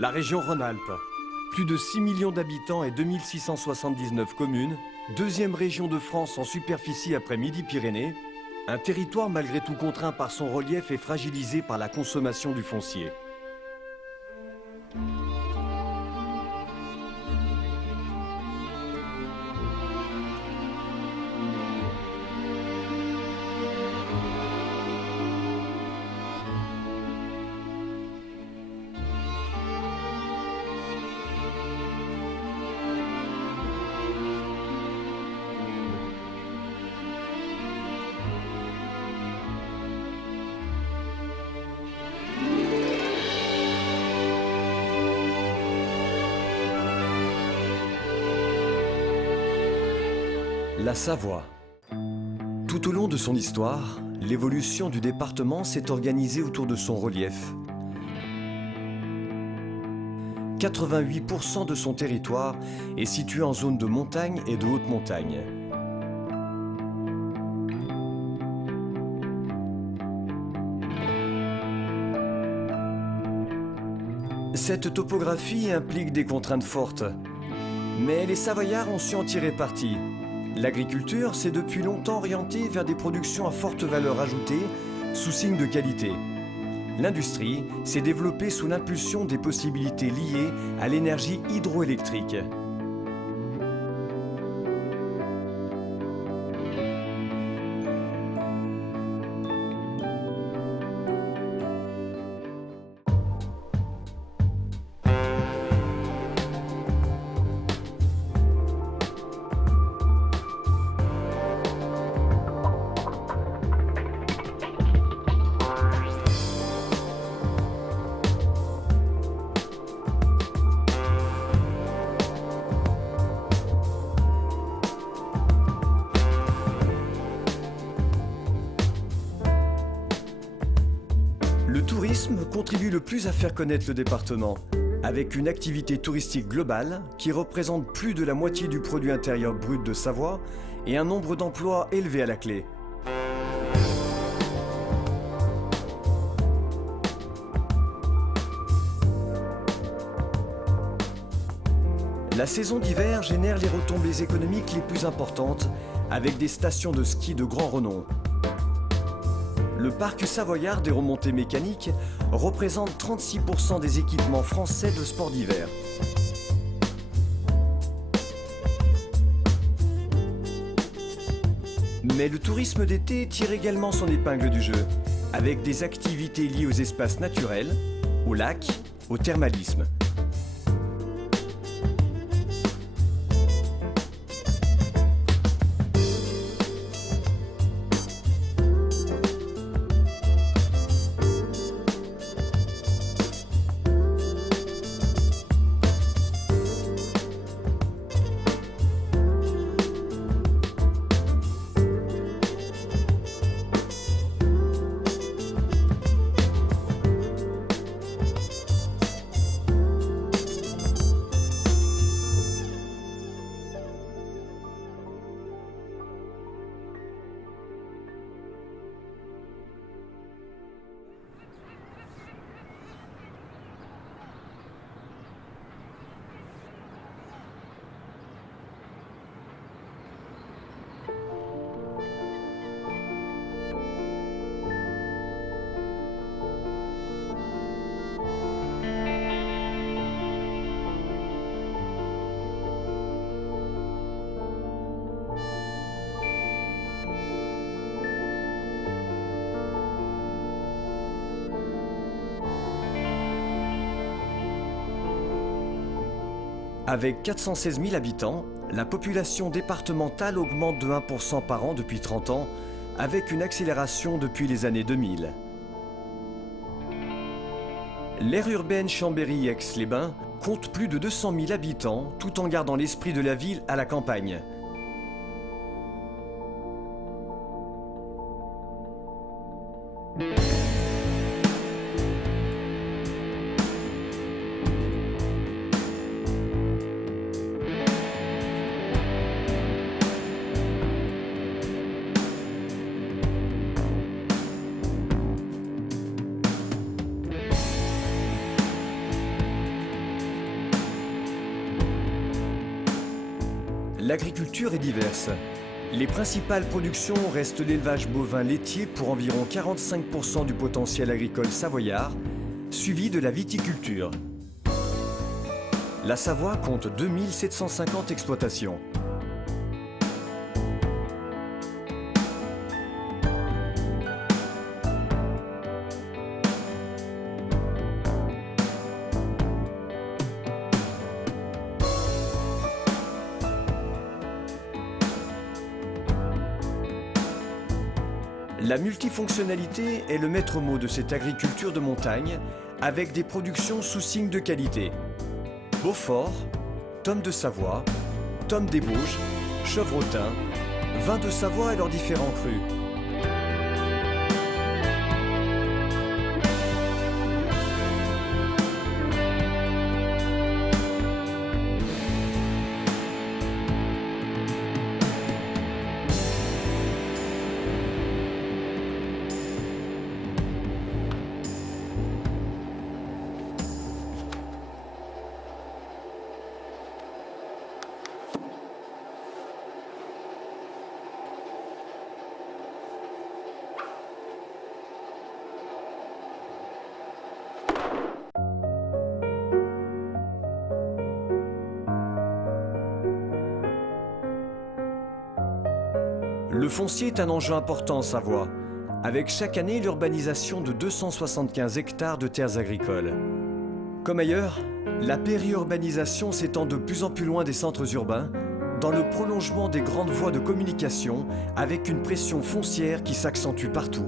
La région Rhône-Alpes. Plus de 6 millions d'habitants et 2679 communes. Deuxième région de France en superficie après Midi-Pyrénées. Un territoire malgré tout contraint par son relief et fragilisé par la consommation du foncier. La Savoie. Tout au long de son histoire, l'évolution du département s'est organisée autour de son relief. 88% de son territoire est situé en zone de montagne et de haute montagne. Cette topographie implique des contraintes fortes, mais les Savoyards ont su en tirer parti. L'agriculture s'est depuis longtemps orientée vers des productions à forte valeur ajoutée, sous signe de qualité. L'industrie s'est développée sous l'impulsion des possibilités liées à l'énergie hydroélectrique. Le tourisme contribue le plus à faire connaître le département, avec une activité touristique globale qui représente plus de la moitié du produit intérieur brut de Savoie et un nombre d'emplois élevé à la clé. La saison d'hiver génère les retombées économiques les plus importantes, avec des stations de ski de grand renom. Le parc savoyard des remontées mécaniques représente 36% des équipements français de sport d'hiver. Mais le tourisme d'été tire également son épingle du jeu, avec des activités liées aux espaces naturels, aux lacs, au thermalisme. Avec 416 000 habitants, la population départementale augmente de 1% par an depuis 30 ans, avec une accélération depuis les années 2000. L'aire urbaine Chambéry-Aix-les-Bains compte plus de 200 000 habitants, tout en gardant l'esprit de la ville à la campagne. L'agriculture est diverse. Les principales productions restent l'élevage bovin laitier pour environ 45% du potentiel agricole savoyard, suivi de la viticulture. La Savoie compte 2750 exploitations. La multifonctionnalité est le maître mot de cette agriculture de montagne, avec des productions sous signe de qualité. Beaufort, Tome de Savoie, Tome des Bauges, Chevrotin, vins de Savoie et leurs différents crus. Le foncier est un enjeu important en Savoie, avec chaque année l'urbanisation de 275 hectares de terres agricoles. Comme ailleurs, la périurbanisation s'étend de plus en plus loin des centres urbains, dans le prolongement des grandes voies de communication, avec une pression foncière qui s'accentue partout.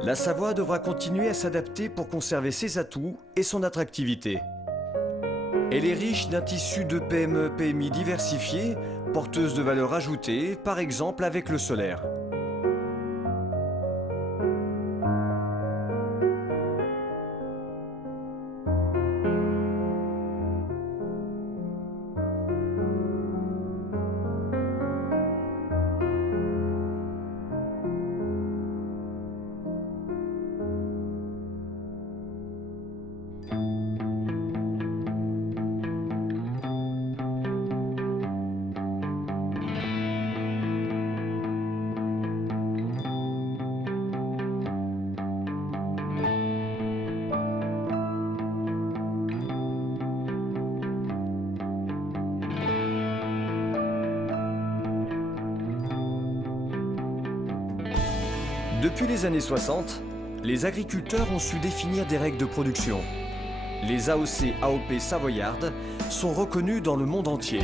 La Savoie devra continuer à s'adapter pour conserver ses atouts et son attractivité. Elle est riche d'un tissu de PME-PMI diversifié, porteuse de valeur ajoutée, par exemple avec le solaire. Depuis les années 60, les agriculteurs ont su définir des règles de production. Les AOC/AOP savoyardes sont reconnues dans le monde entier.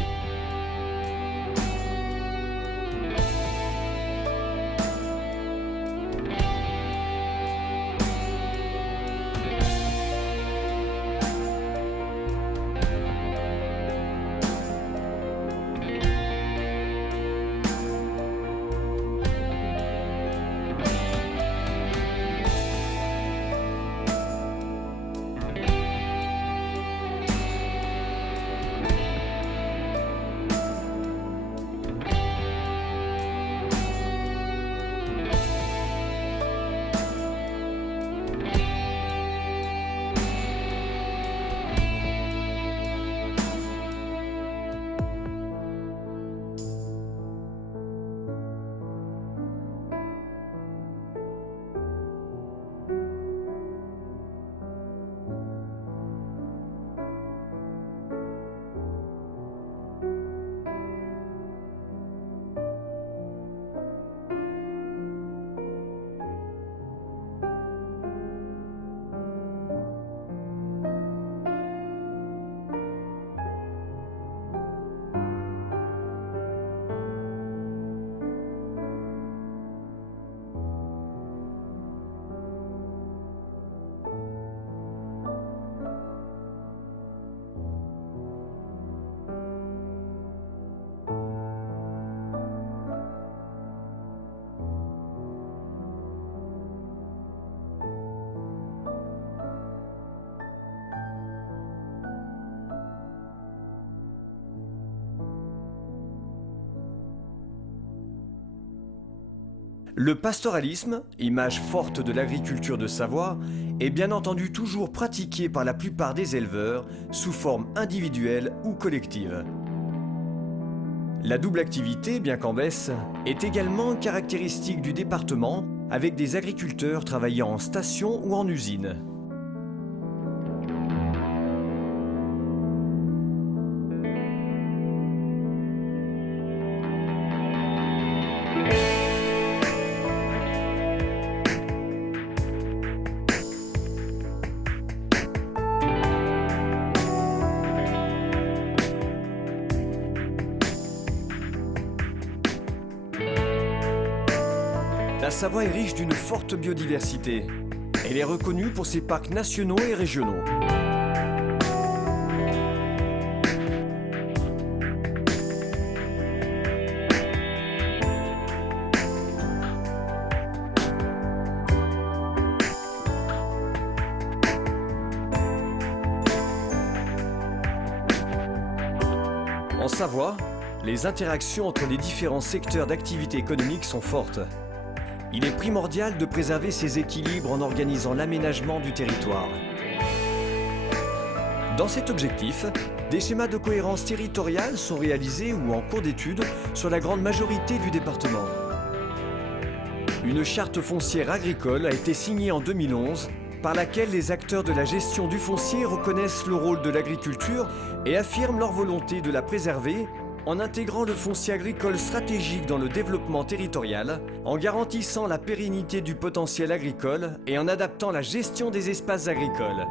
Le pastoralisme, image forte de l'agriculture de Savoie, est bien entendu toujours pratiqué par la plupart des éleveurs sous forme individuelle ou collective. La double activité, bien qu'en baisse, est également caractéristique du département avec des agriculteurs travaillant en station ou en usine. La Savoie est riche d'une forte biodiversité. Elle est reconnue pour ses parcs nationaux et régionaux. En Savoie, les interactions entre les différents secteurs d'activité économique sont fortes. Il est primordial de préserver ces équilibres en organisant l'aménagement du territoire. Dans cet objectif, des schémas de cohérence territoriale sont réalisés ou en cours d'étude sur la grande majorité du département. Une charte foncière agricole a été signée en 2011 par laquelle les acteurs de la gestion du foncier reconnaissent le rôle de l'agriculture et affirment leur volonté de la préserver en intégrant le foncier agricole stratégique dans le développement territorial, en garantissant la pérennité du potentiel agricole et en adaptant la gestion des espaces agricoles.